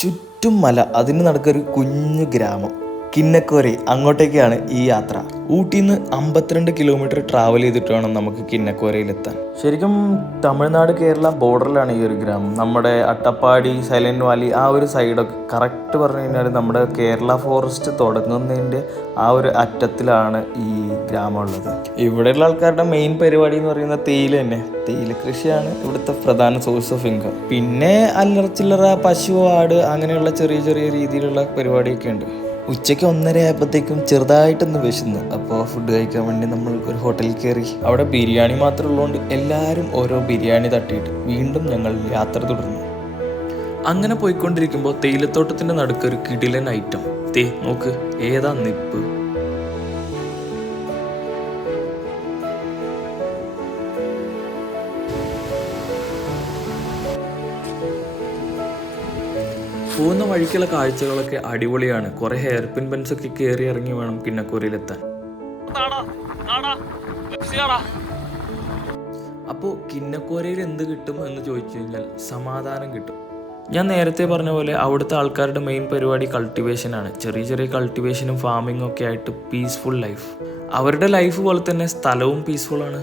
ചുറ്റും മല, അതിന് നടക്കൊരു കുഞ്ഞു ഗ്രാമം കിന്നക്കോര. അങ്ങോട്ടേക്കാണ് ഈ യാത്ര. ഊട്ടിയിൽ നിന്ന് 52 കിലോമീറ്റർ ട്രാവൽ ചെയ്തിട്ട് വേണം നമുക്ക് കിന്നക്കോരയിലെത്താൻ. ശരിക്കും തമിഴ്നാട് കേരള ബോർഡറിലാണ് ഈ ഒരു ഗ്രാമം. നമ്മുടെ അട്ടപ്പാടി, സൈലന്റ് വാലി ആ ഒരു സൈഡൊക്കെ കറക്റ്റ് പറഞ്ഞു കഴിഞ്ഞാൽ നമ്മുടെ കേരള ഫോറസ്റ്റ് തുടങ്ങുന്നതിൻ്റെ ആ ഒരു അറ്റത്തിലാണ് ഈ ഗ്രാമം ഉള്ളത്. ഇവിടെയുള്ള ആൾക്കാരുടെ മെയിൻ പരിപാടി എന്ന് പറയുന്നത് തേയില തന്നെ. തേയില കൃഷിയാണ് ഇവിടുത്തെ പ്രധാന സോഴ്സ് ഓഫ് ഇൻകം. പിന്നെ അല്ലറ ചില്ലറ പശു, ആട് അങ്ങനെയുള്ള ചെറിയ ചെറിയ രീതിയിലുള്ള പരിപാടിയൊക്കെ ഉണ്ട്. ഉച്ചയ്ക്ക് 1:30 ആയപ്പോഴത്തേക്കും ചെറുതായിട്ടൊന്ന് വിശന്ന്. അപ്പോൾ ഫുഡ് കഴിക്കാൻ വേണ്ടി നമ്മൾ ഒരു ഹോട്ടലിൽ കയറി. അവിടെ ബിരിയാണി മാത്രം ഉള്ളതുകൊണ്ട് എല്ലാവരും ഓരോ ബിരിയാണി തട്ടിയിട്ട് വീണ്ടും ഞങ്ങൾ യാത്ര തുടർന്നു. അങ്ങനെ പോയിക്കൊണ്ടിരിക്കുമ്പോൾ തേയിലത്തോട്ടത്തിൻ്റെ നടുക്കൊരു കിടിലൻ ഐറ്റം. നോക്ക്, ഏതാ നിപ്പ്. പോകുന്ന വഴിക്കുള്ള കാഴ്ചകളൊക്കെ അടിപൊളിയാണ്. കുറെ ഹെയർ പിൻ ബെൻസൊക്കെ കയറി ഇറങ്ങി വേണം കിന്നക്കോരയിലെത്താൻ. അപ്പോൾ കിന്നക്കോരയിൽ എന്ത് കിട്ടും എന്ന് ചോദിച്ചു കഴിഞ്ഞാൽ സമാധാനം കിട്ടും. ഞാൻ നേരത്തെ പറഞ്ഞ പോലെ അവിടുത്തെ ആൾക്കാരുടെ മെയിൻ പരിപാടി കൾട്ടിവേഷനാണ്. ചെറിയ ചെറിയ കൾട്ടിവേഷനും ഫാമിങ്ങും ഒക്കെ ആയിട്ട് പീസ്ഫുൾ ലൈഫ്. അവരുടെ ലൈഫ് പോലെ തന്നെ സ്ഥലവും പീസ്ഫുള്ളാണ്.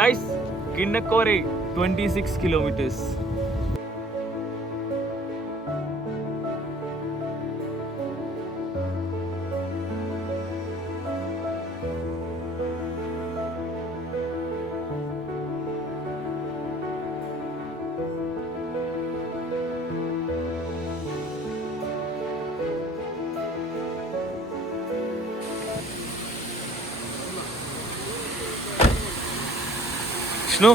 Guys, Kinnakorai 26 kilometers. വിഷ്ണു,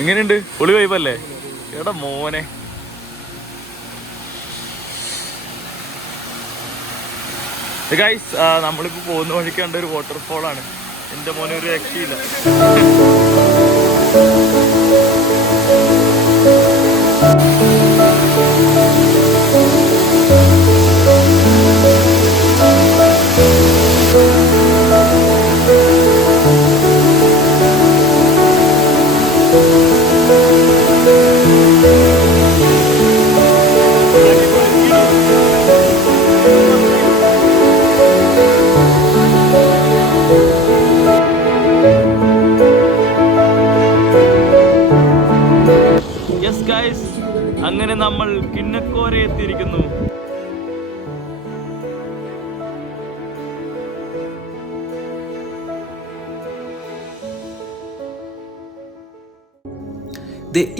എങ്ങനെയുണ്ട്? പൊളി വൈബല്ലേ? എടാ മോനെ, ഗൈസ്, നമ്മളിപ്പോൾ പോകുന്ന വഴിക്ക് കണ്ട ഒരു വാട്ടർഫോളാണ്. എൻ്റെ മോനെ ഒരു രക്ഷയില്ല. അങ്ങനെ നമ്മൾ കിന്നക്കോര എത്തിയിരിക്കുന്നു.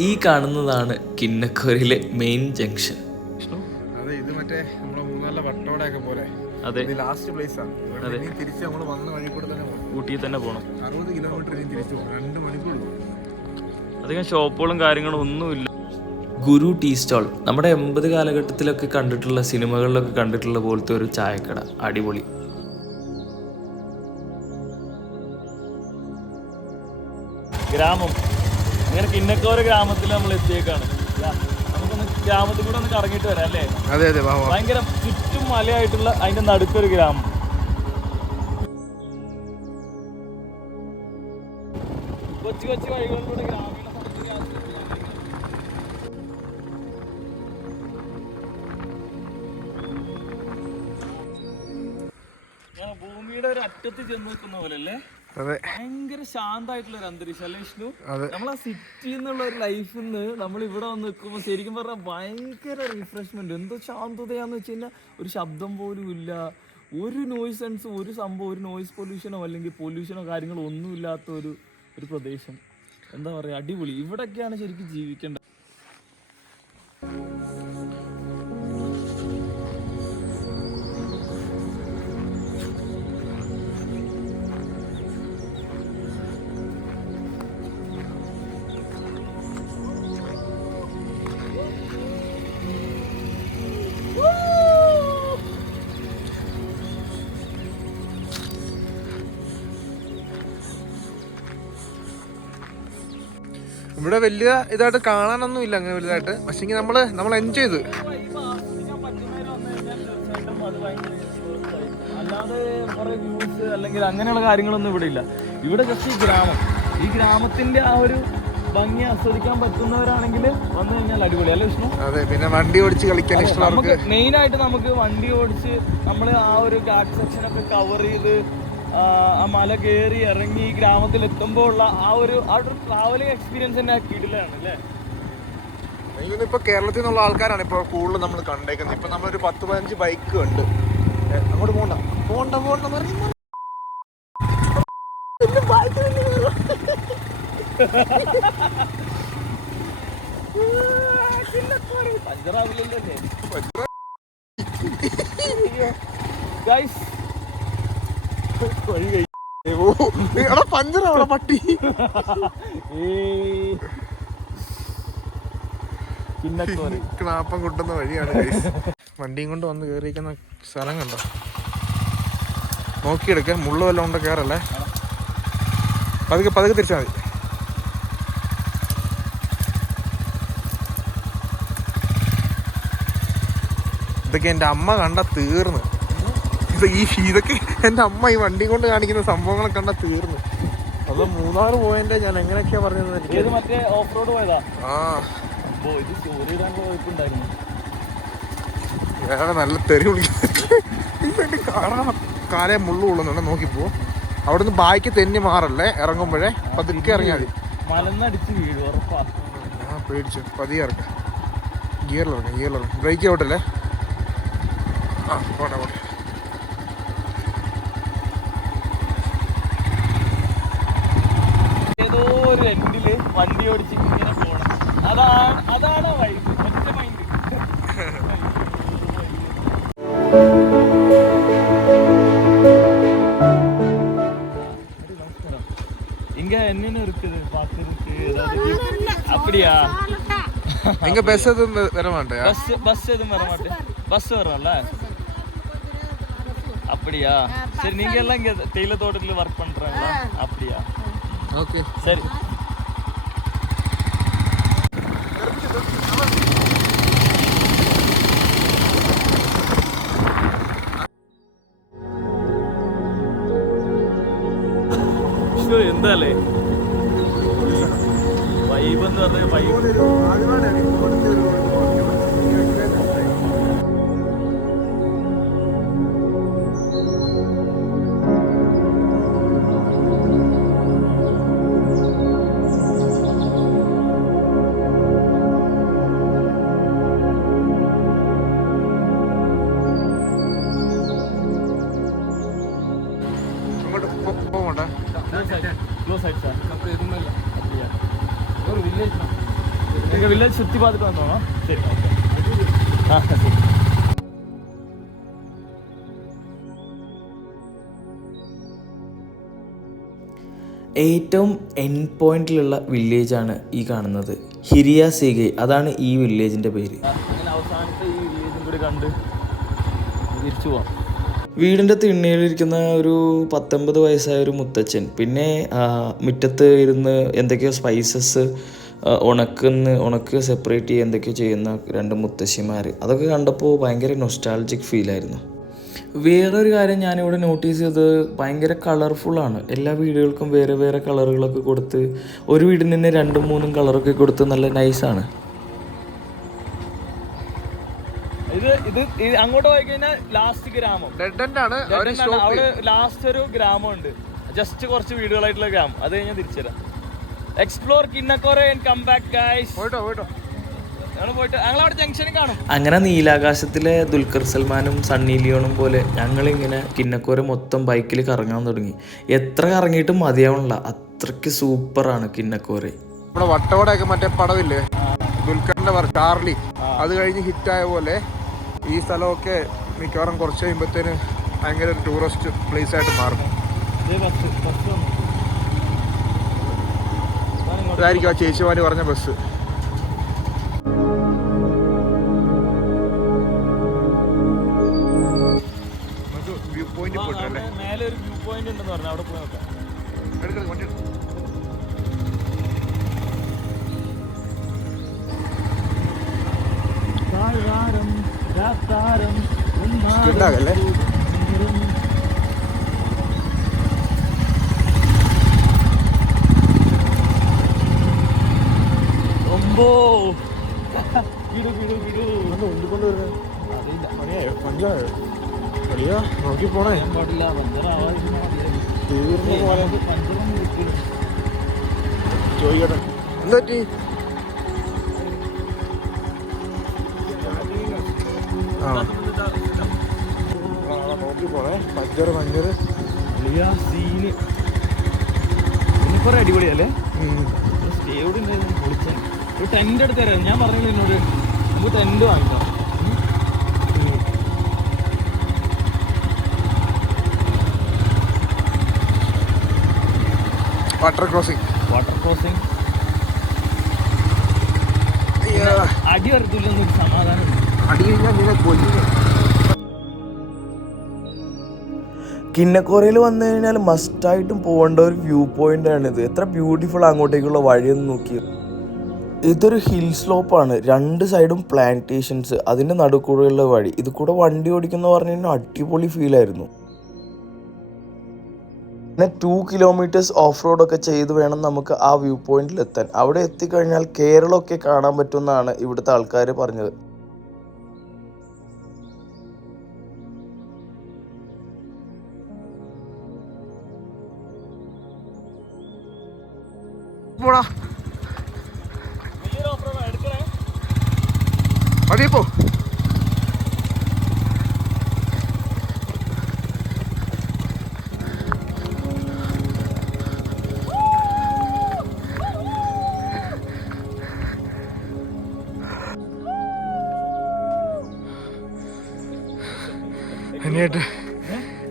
ഈ കാണുന്നതാണ് കിന്നക്കോരയിലെ മെയിൻ ജംഗ്ഷൻ. അതെ, ഇത് മറ്റേ നമ്മുടെ മൂന്നാറിലെ വട്ടോടൊക്കെ പോലെ. അതെ, ലാസ്റ്റ് പ്ലേസ് ആണ്. തിരിച്ച് നമ്മൾ വന്ന വഴി കൂടെ തന്നെ ഊട്ടിയിൽ തന്നെ പോകണം. 60 കിലോമീറ്റർ തിരിച്ചു പോകും. 2 മണിക്കൂർ. അധികം ഷോപ്പുകളും കാര്യങ്ങളും ഒന്നുമില്ല. ഗുരു ടീ സ്റ്റാൾ, നമ്മുടെ 80 കാലഘട്ടത്തിലൊക്കെ കണ്ടിട്ടുള്ള സിനിമകളിലൊക്കെ കണ്ടിട്ടുള്ള പോലത്തെ ഒരു ചായക്കട. അടിപൊളി. ഗ്രാമം, അങ്ങനെ കിന്നക്കോര ഗ്രാമത്തിൽ നമ്മൾ എത്തിയേക്കാണ്. നമുക്കൊന്ന് ഗ്രാമത്തിൽ കൂടെ ഒന്ന് കറങ്ങിയിട്ട് വരാം അല്ലേ? അതെ അതെ. ഭയങ്കര ചുറ്റും മലയായിട്ടുള്ള അതിന്റെ നടുക്കൊരു ഗ്രാമം. കൊച്ചു കൊച്ചു വഴികളിലൂടെ ഗ്രാമീണ ഭൂമിയുടെ ഒരു അറ്റത്ത് ചെന്ന് നിൽക്കുന്ന പോലെ അല്ലേ? ഭയങ്കര ശാന്തമായിട്ടുള്ള ഒരു അന്തരീക്ഷം അല്ലേ വിഷ്ണു? നമ്മളാ സിറ്റി എന്നുള്ള ഒരു ലൈഫിൽ നിന്ന് നമ്മൾ ഇവിടെ വന്ന് നിൽക്കുമ്പോൾ ശരിക്കും പറഞ്ഞാൽ ഭയങ്കര റിഫ്രഷ്മെന്റ്. എന്തോ ശാന്തതയാന്ന് വെച്ച് കഴിഞ്ഞാൽ ഒരു ശബ്ദം പോലും ഇല്ല, ഒരു നോയ്സ് സെൻസും, ഒരു സംഭവം, ഒരു നോയ്സ് പൊല്യൂഷനോ അല്ലെങ്കിൽ പൊല്യൂഷനോ കാര്യങ്ങളോ ഒന്നും ഇല്ലാത്ത ഒരു പ്രദേശം. എന്താ പറയുക, അടിപൊളി. ഇവിടെയൊക്കെയാണ് ശരിക്കും ജീവിക്കേണ്ടത്. ഇവിടെ വലിയ ഇതായിട്ട് കാണാനൊന്നും ഇല്ല അങ്ങനെ വലുതായിട്ട്. പക്ഷെ നമ്മൾ എൻജോയ് ചെയ്തു. അല്ലാതെ കുറെ വ്യൂസ് അല്ലെങ്കിൽ അങ്ങനെയുള്ള കാര്യങ്ങളൊന്നും ഇവിടെ ഇല്ല. ഇവിടെ ജസ്റ്റ് ഈ ഗ്രാമത്തിന്റെ ആ ഒരു ഭംഗി ആസ്വദിക്കാൻ പറ്റുന്നവരാണെങ്കിൽ വന്നു കഴിഞ്ഞാൽ അടിപൊളി അല്ലേ വിഷ്ണു? അതെ, പിന്നെ വണ്ടി ഓടിച്ച് കളിക്കാൻ ഇഷ്ടമുള്ളവർക്ക് മെയിൻ ആയിട്ട് നമുക്ക് വണ്ടി ഓടിച്ച് നമ്മൾ ആ ഒരു ഘാട്ട് സെക്ഷൻ ഒക്കെ കവർ ചെയ്ത് ആ മല കയറി ഇറങ്ങി ഈ ഗ്രാമത്തിൽ എത്തുമ്പോൾ ഉള്ള ആ ഒരു ട്രാവലിംഗ് എക്സ്പീരിയൻസ് തന്നെ കിടിലാണ് അല്ലേ? ഇപ്പൊ കേരളത്തിൽ നിന്നുള്ള ആൾക്കാരാണ് ഇപ്പൊ കൂടുതൽ നമ്മൾ കണ്ടേക്കുന്നത്. ഇപ്പൊ നമ്മളൊരു 10-15 ബൈക്ക് ഉണ്ട്. അങ്ങോട്ട് പോണ്ട പോണ്ട പോണ്ട പറയുന്ന പഞ്ചറാവണ പട്ടി. ക്ലാപ്പം കൊട്ടുന്ന വഴിയാണ് വണ്ടിയും കൊണ്ട് വന്ന് കയറിയിരിക്കുന്ന സ്ഥലം കണ്ടോ? നോക്കിയെടുക്ക, മുള്ളു വല്ലതും കൊണ്ട് കയറല്ലേ. പതുക്കെ പതുക്കെ തിരിച്ചാൽ മതി. ഇതൊക്കെ എൻ്റെ അമ്മ കണ്ട തീർന്ന്. ഇതൊക്കെ എൻ്റെ അമ്മ ഈ വണ്ടി കൊണ്ട് കാണിക്കുന്ന സംഭവങ്ങളെ കണ്ട തീർന്നു. അത് മൂന്നാർ പോയതിന്റെ ഞാൻ എങ്ങനെയൊക്കെയാ പറഞ്ഞത്? മറ്റേ ഓഫ് റോഡ് പോയതാ. വേറെ നല്ല തെറി വിളിക്കുന്നു. കാണാൻ കാലേ മുള്ളു കൊള്ളുന്നുണ്ട്. നോക്കിപ്പോ അവിടുന്ന് ബായ്ക്ക് തെന്നി മാറല്ലേ ഇറങ്ങുമ്പോഴേ. പതുക്കെ ഇറങ്ങിയാൽ മതി. മലന്നടിച്ച് വീഴും ഉറപ്പാ. പേടിച്ചു. പതിയെ ഇറക്കാം. ഗിയറിലിറങ്ങാം. ബ്രേക്ക് ഔട്ടല്ലേ. പോട്ടെ പോട്ടെ. ഏതോ ഒരു എൻഡില് വണ്ടി ഓടിച്ച് ഇങ്ങനെ പോണം. അതാണ് വൈബ്. ഒറ്റ മൈൻഡ്. இங்க என்னன்னு இருக்குது பாக்குறதுக்கு ஏதாவது? அப்படியா? இங்க பஸ் எதுவும் வர மாட்டேன். பஸ் எதுவும் வர மாட்டேன். பஸ் வரும்ல? அப்படியா? சரி, நீங்க எல்லாம் இங்க தேயிலை தோட்டத்துல ஒர்க் பண்றீங்களா? அப்படியா? ஓகே சரி. എന്താല്ലേ വൈബ് എന്ന് പറഞ്ഞ വൈബ്. எங்கள் வில்லேஜ் சுற்றி பார்த்துட்டு வந்தோம். சரி, ஓகே. சரி. ഏറ്റവും എൻഡ് പോയിന്റിലുള്ള വില്ലേജാണ് ഈ കാണുന്നത്. ഹിരിയ സീഗെ, അതാണ് ഈ വില്ലേജിൻ്റെ പേര്. അങ്ങനെ അവസാനത്തെ ഈ വില്ലേജും കൂടി കണ്ട് തിരിച്ചു പോവാം. വീടിൻ്റെ തിണ്ണയിലിരിക്കുന്ന ഒരു 19 വയസ്സായ ഒരു മുത്തച്ഛൻ, പിന്നെ മുറ്റത്ത് ഇരുന്ന് എന്തൊക്കെയോ സ്പൈസസ് ഉണക്ക് സെപ്പറേറ്റ് ചെയ്യുക എന്തൊക്കെയോ ചെയ്യുന്ന 2 മുത്തശ്ശിമാർ. അതൊക്കെ കണ്ടപ്പോൾ ഭയങ്കര നൊസ്റ്റാൾജിക് ഫീലായിരുന്നു. വേറൊരു കാര്യം ഞാനിവിടെ നോട്ടീസ് ചെയ്തത് ഭയങ്കര കളർഫുള്ളാണ്. എല്ലാ വീടുകൾക്കും വേറെ വേറെ കളറുകളൊക്കെ കൊടുത്ത്, ഒരു വീടിന് തന്നെ 2-3 കളറൊക്കെ കൊടുത്ത് നല്ല നൈസാണ്. ഇത് അങ്ങോട്ട് പോയി കഴിഞ്ഞാൽ ലാസ്റ്റ് ഗ്രാമം അവിടെ ലാസ്റ്റ് ഒരു ഗ്രാമമുണ്ട്. ജസ്റ്റ് കുറച്ച് വീടുകളായിട്ടുള്ള ഗ്രാമം. അത് കഴിഞ്ഞാൽ തിരിച്ചുതരാം. Explore Kinnakorai and come back guys. അങ്ങനെ നീലാകാശത്തിലെ ദുൽഖർ സൽമാനും സണ്ണി ലിയോണും പോലെ ഞങ്ങളിങ്ങനെ കിന്നക്കോര മൊത്തം ബൈക്കിൽ കറങ്ങാൻ തുടങ്ങി. എത്ര കറങ്ങിയിട്ടും മതിയാവണില്ല, അത്രയ്ക്ക് സൂപ്പറാണ് കിന്നക്കോര. നമ്മുടെ വട്ടവടയൊക്കെ മറ്റേ പടവില്ലേ ദുൽഖറിന്റെ ചാർലി, അത് കഴിഞ്ഞ് ഹിറ്റായ പോലെ ഈ സ്ഥലമൊക്കെ മിക്കവാറും കുറച്ച് കഴിയുമ്പോഴത്തേന് ഭയങ്കര ഒരു ടൂറിസ്റ്റ് പ്ലേസ് ആയിട്ട് മാറും. അതായിരിക്കും ആ ചേച്ചിമാര് പറഞ്ഞ ബസ്. വ്യൂ പോയിന്റ് പോയിട്ടല്ലേ, മേലെ ഒരു വ്യൂ പോയിന്റ് ഉണ്ടെന്ന് പറഞ്ഞു, അവിടെ പോയി നോക്കാം. ഉണ്ടാകല്ലേ അമ്പോ നോക്കി പോണേ എന്താ നോക്കി പോണേ പഞ്ചർ സീന് കുറെ അടിപൊളിയല്ലേ സ്റ്റേ കൂടി പൊളിച്ചാൽ ഒരു ടെന്റ് എടുത്ത് തരാം. ഞാൻ പറഞ്ഞില്ല എന്നോട് നമുക്ക് ടെന്റ് വാങ്ങിക്കാം. വാട്ടർ ക്രോസിംഗ് അടി വരത്തില്ലെന്നൊരു സമാധാനം. അടി കഴിഞ്ഞാൽ നിന്നെ കൊല്ലുക. കിന്നക്കോറയിൽ വന്നു കഴിഞ്ഞാൽ മസ്റ്റായിട്ടും പോകേണ്ട ഒരു വ്യൂ പോയിന്റ് ആണിത്. എത്ര ബ്യൂട്ടിഫുൾ അങ്ങോട്ടേക്കുള്ള വഴിയൊന്ന് നോക്കി. ഇതൊരു ഹിൽ സ്ലോപ്പാണ്, രണ്ട് സൈഡും പ്ലാന്റേഷൻസ്, അതിൻ്റെ നടുക്കൂടെയുള്ള വഴി. ഇത് കൂടെ വണ്ടി ഓടിക്കുന്ന പറഞ്ഞു കഴിഞ്ഞാൽ അടിപൊളി ഫീലായിരുന്നു. പിന്നെ 2 കിലോമീറ്റേഴ്സ് ഓഫ് റോഡൊക്കെ ചെയ്ത് വേണം നമുക്ക് ആ വ്യൂ പോയിന്റിൽ എത്താൻ. അവിടെ എത്തിക്കഴിഞ്ഞാൽ കേരളമൊക്കെ കാണാൻ പറ്റുമെന്നാണ് ഇവിടുത്തെ ആൾക്കാർ പറഞ്ഞത്. മതിയപ്പോ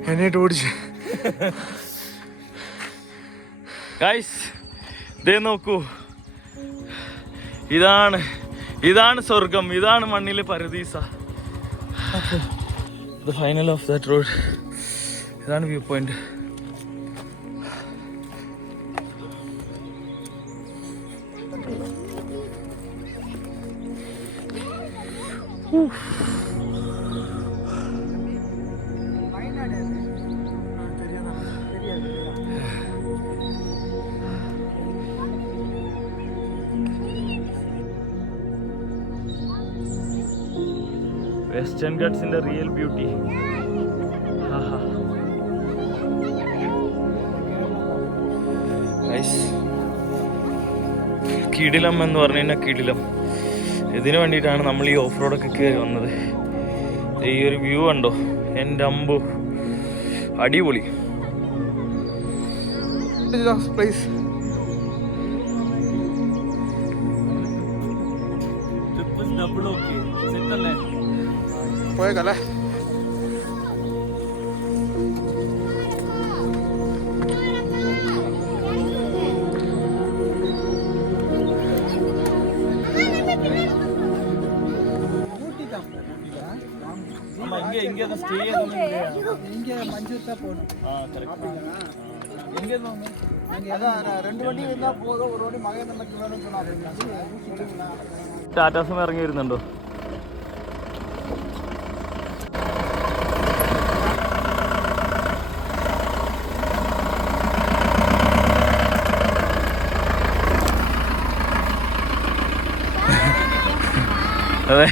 എന്നെയായിട്ട് ഓടിച്ച്. ഗൈസ് ദേ നോക്കൂ, ഇതാണ് സ്വർഗം, ഇതാണ് മണ്ണിലെ പരദീസ. The final of that road. ഇതാണ് വ്യൂ പോയിന്റ്. വെസ്റ്റേൺ ഗട്ട്സിന്റെ റിയൽ ബ്യൂട്ടി. കിടിലം എന്ന് പറഞ്ഞു കഴിഞ്ഞാൽ കിടിലം. ഇതിനു വേണ്ടിയിട്ടാണ് നമ്മൾ ഈ ഓഫ് റോഡൊക്കെ കയറി വന്നത്. ഈ ഒരു വ്യൂ കണ്ടോ, എൻ്റെ അമ്പു അടിപൊളി. പോയേക്കല്ലേ. ടാറ്റാസും ഇറങ്ങി വരുന്നുണ്ടോ? അതെ,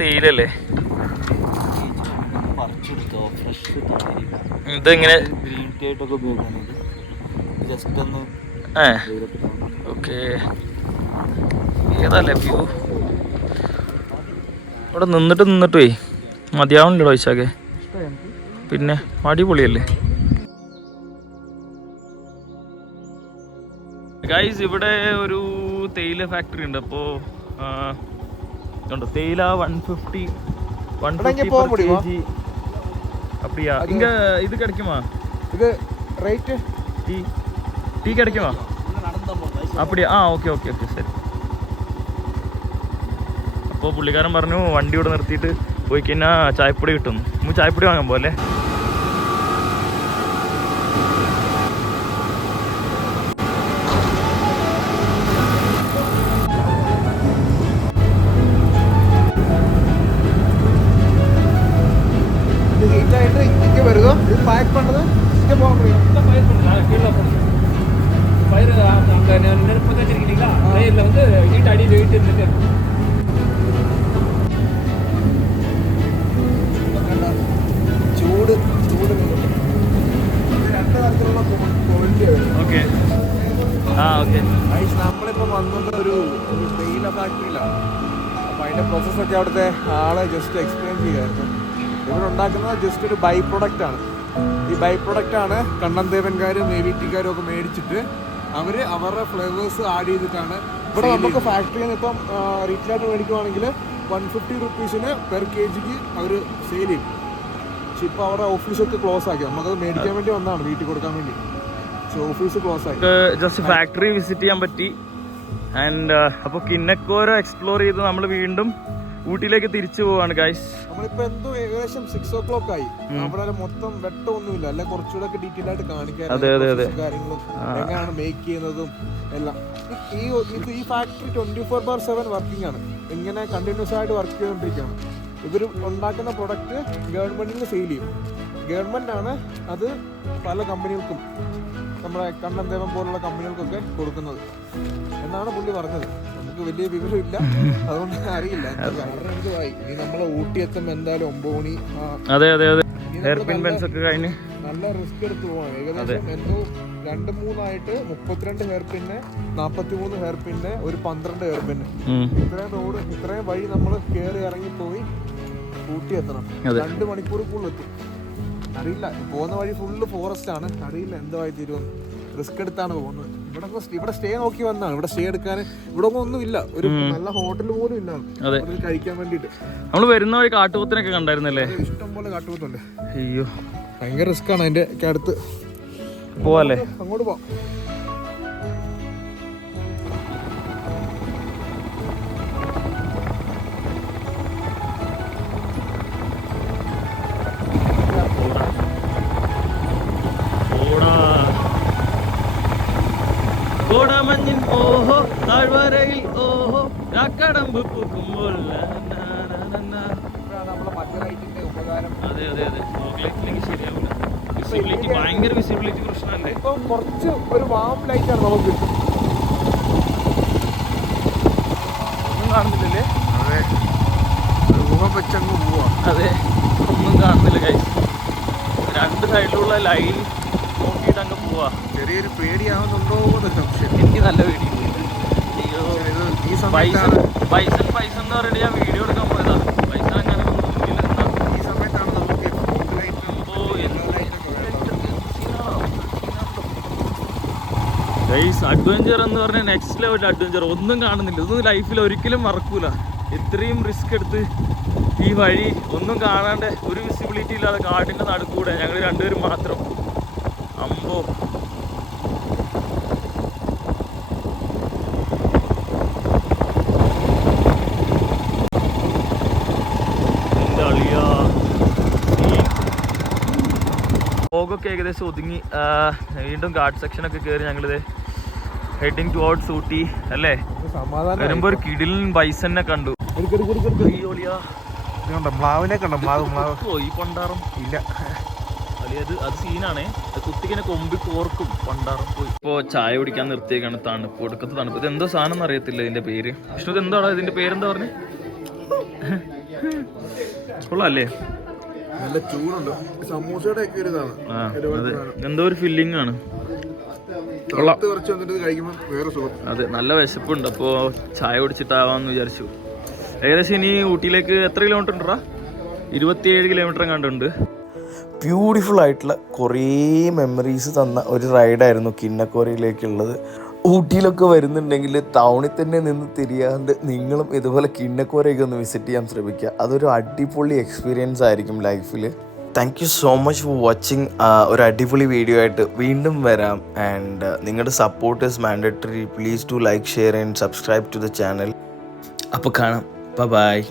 തേയിലല്ലേ ഇതെങ്ങനെ? ഓക്കെ, ഏതല്ലേ വ്യൂ? ഇവിടെ നിന്നിട്ട് പോയി മതിയാവണില്ലടോ ചോദിച്ചാക്കെ. പിന്നെ അടിപൊളിയല്ലേ ഗൈസ്. ഇവിടെ ഒരു തേയില ഫാക്ടറി ഉണ്ട്. അപ്പോൾ തേയില 150 kg. அப்படியா? இங்க இது கிடைக்குமா? இது ரேட் டீ கிடைக்குமா? അപ്പടിയാ? ആ ഓക്കെ ഓക്കെ ഓക്കെ ശരി. അപ്പോൾ പുള്ളിക്കാരൻ പറഞ്ഞു വണ്ടി ഇവിടെ നിർത്തിയിട്ട് പോയി കഴിഞ്ഞാൽ ചായപ്പൊടി കിട്ടുന്നു. നമുക്ക് ചായപ്പൊടി വാങ്ങാൻ പോലെ. ചൂട് ചൂട് രണ്ട് തരത്തിലുള്ള ക്വാളിറ്റി. ഓക്കെ ആ ഓക്കെ. നമ്മളിപ്പോൾ വന്നത് ഒരു തേയില ഫാക്ടറിയിലാണ്. അപ്പോൾ അതിൻ്റെ പ്രോസസ്സൊക്കെ അവിടുത്തെ ആളെ ജസ്റ്റ് എക്സ്പ്ലെയിൻ ചെയ്യുമായിരുന്നു. ഇവിടെ ഉണ്ടാക്കുന്നത് ജസ്റ്റ് ഒരു ബൈ പ്രൊഡക്റ്റാണ്. ഈ ബൈ പ്രൊഡക്റ്റാണ് കണ്ണൻദേവൻകാരും നേവിറ്റിക്കാരും ഒക്കെ മേടിച്ചിട്ട് അവർ അവരുടെ ഫ്ലേവേഴ്സ് ആഡ് ചെയ്തിട്ടാണ് ഇവിടെ നമുക്ക് ഫാക്ടറിയിൽ നിന്ന് ഇപ്പം റീറ്റെയിലായിട്ട് മേടിക്കുവാണെങ്കിൽ 150 റുപ്പീസിന് പെർ kg അവർ സെയിൽ ചെയ്യും. പക്ഷെ ഇപ്പോൾ അവരുടെ ഓഫീസൊക്കെ ക്ലോസ് ആക്കി. നമുക്കത് മേടിക്കാൻ വേണ്ടി വന്നതാണ്, വീട്ടിൽ കൊടുക്കാൻ വേണ്ടി. പക്ഷെ ഓഫീസ് ക്ലോസ് ആക്കി. ജസ്റ്റ് ഫാക്ടറി വിസിറ്റ് ചെയ്യാൻ പറ്റി. ആൻഡ് അപ്പോൾ കിന്നക്കോര എക്സ്പ്ലോർ ചെയ്ത് നമ്മൾ വീണ്ടും ഊട്ടിയിലേക്ക് തിരിച്ചു പോവാണ് ഗൈസ്. നമ്മളിപ്പോ എന്തോ ഏകദേശം 6 o'clock ആയി. അവിടെ മൊത്തം വെട്ടമൊന്നുമില്ല, അല്ലെ കുറച്ചുകൂടെ ഡീറ്റെയിൽ ആയിട്ട് കാണിക്കാൻ കാര്യങ്ങളും എങ്ങനെയാണ് മേക്ക് ചെയ്യുന്നതും എല്ലാം. ഈ ഫാക്ടറി 24/7 വർക്കിംഗ് ആണ്. ഇങ്ങനെ കണ്ടിന്യൂസ് ആയിട്ട് വർക്ക് ചെയ്തുകൊണ്ടിരിക്കുകയാണ്. ഇവർ ഉണ്ടാക്കുന്ന പ്രൊഡക്റ്റ് ഗവൺമെന്റിന് സെയിൽ ചെയ്യും. ഗവൺമെന്റ് ആണ് അത് പല കമ്പനികൾക്കും, നമ്മുടെ കണ്ണൻദേവൻ പോലുള്ള കമ്പനികൾക്കൊക്കെ കൊടുക്കുന്നത് എന്നാണ് പുള്ളി പറഞ്ഞത്. നമുക്ക് വലിയ വിവരമില്ല, അതുകൊണ്ട് അറിയില്ല. ഇനി നമ്മളെ ഊട്ടി എത്തുമ്പോൾ എന്തായാലും 9 മണി. നല്ല റിസ്ക് എടുത്ത് പോവാണ്. ഏകദേശം എന്തോ 2-3 ആയിട്ട് 32 ഹെയർ പിന്ന്, 43 ഹെയർ പിന്ന്, ഒരു 12 ഹെയർ പിന്ന്. ഇത്രയും റോഡ്, ഇത്രയും വഴി നമ്മൾ കയറി ഇറങ്ങിപ്പോയി ഊട്ടി എത്തണം. 2 മണിക്കൂറിനുള്ളിൽ എത്തും. അറിയില്ല, പോകുന്ന വഴി ഫുള്ള് ഫോറസ്റ്റ് ആണ്. അറിയില്ല എന്തുമായി തീരുമെന്ന്. റിസ്ക് എടുത്താണ് പോകുന്നത്. ഇവിടെ സ്റ്റേ നോക്കി വന്നതാണ്. ഇവിടെ സ്റ്റേ എടുക്കാൻ ഇവിടെ ഒന്നുമില്ല, ഒരു നല്ല ഹോട്ടൽ പോലും ഇല്ല കഴിക്കാൻ വേണ്ടിട്ട്. നമ്മൾ വരുന്ന വഴി കാട്ടുപോത്തിനൊക്കെ കണ്ടായിരുന്നല്ലേ? ഇഷ്ടം പോലെ കാട്ടുപോത്തുണ്ട്. അയ്യോ ഭയങ്കര റിസ്ക് ആണ്. അതിന്റെ അടുത്ത് പോവല്ലേ? അങ്ങോട്ട് പോവാം. കോടാമഞ്ഞിൻ ഓഹോ താഴ്വരയിൽ ഓഹോ കാക്കടമ്പ് പൂക്കുമ്പോൾ. അതെ അതെ അതെ, ഫോഗ്ലൈറ്റിലേക്ക് ശരിയാവില്ല. വിസിബിലിറ്റി ഭയങ്കര വിസിബിലിറ്റി പ്രശ്നമല്ലേ? ഇപ്പൊ കുറച്ച് ഒരു വാം ലൈറ്റ് ആണ് നമുക്ക് കിട്ടും. ഒന്നും കാണുന്നില്ലല്ലേ? അതെ, മുഖം വെച്ചങ്ങ് പോവാ. അതെ, ഒന്നും കാണുന്നില്ല ഗൈസ്. 2 സൈഡിലുള്ള ലൈൻ നോക്കിയിട്ട് അങ്ങ് പോവാ. ചെറിയൊരു പേടിയാവുന്നുണ്ടോ എന്ന് സംശയം. എനിക്ക് നല്ല പേടി. അയ്യോ, ഈ സമയത്താണ് പൈസ എന്ന് പറഞ്ഞിട്ട് ഞാൻ വീഡിയോ എടുക്കാൻ പോയതാ. പൈസ അങ്ങനെ ഈ സമയത്താണ് നമുക്ക് അഡ്വഞ്ചർ എന്ന് പറഞ്ഞാൽ നെക്സ്റ്റ് ലെവൽ അഡ്വഞ്ചർ. ഒന്നും കാണുന്നില്ല, ഇതൊന്നും ലൈഫിൽ ഒരിക്കലും മറക്കൂല. ഇത്രയും റിസ്ക് എടുത്ത് ഈ വഴി ഒന്നും കാണാണ്ട്, ഒരു വിസിബിലിറ്റി ഇല്ലാതെ കാട്ടിൻ്റെ നടുക്കൂടെ ഞങ്ങൾ 2 പേരും മാത്രം. അമ്പോ, എൻ്റെ അളിയാ. ഫോഗൊക്കെ ഏകദേശം ഒതുങ്ങി. വീണ്ടും ഗാർഡ് സെക്ഷനൊക്കെ കയറി ഞങ്ങളിത് ഹെഡിങ് ടുവേർഡ്സ് ഊട്ടി അല്ലേ. വരുമ്പോൾ ഒരു കിടിലൻ ബൈസനെ കണ്ടു. മ്ലാവിനെ കണ്ടോ? മ്ലാവ് പോയി പണ്ടാറും ഇല്ല. അത് സീനാണേ. കുത്തിക്കിനെ കൊമ്പി കോർക്കും പണ്ടാറും പോയി. ഇപ്പോൾ ചായ കുടിക്കാൻ നിർത്തിയേക്കാണ്. തണുപ്പ്, ഒടുക്കത്തെ തണുപ്പ്. ഇത് എന്തോ സാധനം അറിയത്തില്ല ഇതിന്റെ പേര്. വിഷ്ണു, ഇത് എന്താണോ ഇതിന്റെ പേരെന്താ പറഞ്ഞേ? കൊള്ളാല്ലേ? നല്ല ചൂടുണ്ട്. സമൂസയുടെ ഒക്കെ ഒരു ഇതാണ്. എന്തോ ഒരു ഫില്ലിംഗ് ആണ്. അതെ, നല്ല വിശപ്പുണ്ട്. അപ്പോൾ ചായ കുടിച്ചിട്ടാവാന്ന് വിചാരിച്ചു. ഏകദേശം ഇനി ഊട്ടിയിലേക്ക് എത്ര കിലോമീറ്റർ ഉണ്ടോ? 27 കിലോമീറ്റർ കണ്ടുണ്ട്. ബ്യൂട്ടിഫുൾ ആയിട്ടുള്ള കുറേ മെമ്മറീസ് തന്ന ഒരു റൈഡായിരുന്നു കിന്നക്കോരയിലേക്കുള്ളത്. ഊട്ടിയിലൊക്കെ വരുന്നുണ്ടെങ്കിൽ ടൗണിൽ തന്നെ നിന്ന് തിരിയാണ്ട് നിങ്ങളും ഇതുപോലെ കിന്നക്കോരയൊക്കെ ഒന്ന് വിസിറ്റ് ചെയ്യാൻ ശ്രമിക്കുക. അതൊരു അടിപൊളി എക്സ്പീരിയൻസ് ആയിരിക്കും ലൈഫിൽ. Thank you so much for watching. ഒരു അടിപൊളി വീഡിയോ ആയിട്ട് വീണ്ടും വരാം. ആൻഡ് നിങ്ങളുടെ support is mandatory. Please to like, share and subscribe to the channel. അപ്പോൾ കാണാം. ബൈ.